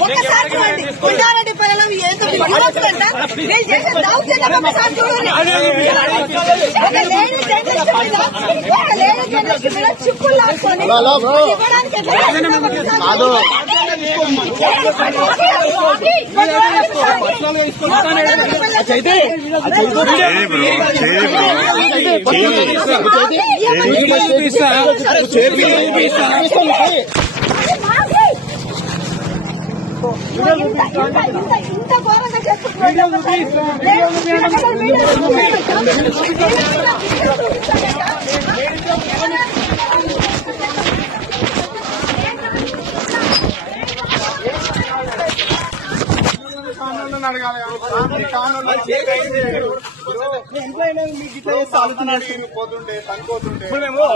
ఒక్కసారి చూడండి కొండారెడ్డి పల్లెం ఏదో విరోధులంట నేను చేసే దౌర్జన్యం ఒకసారి చూడండి. లేడీ జర్నలిస్ట్ మీద చిక్కులు లాక్కొని ఇవ్వడానికి ఇంత ఘోరంగా చేస్తున్నారు. ఎంప్లాయీ మీకు ఇట్లా చేస్తే ఆలోచన పోతుంటే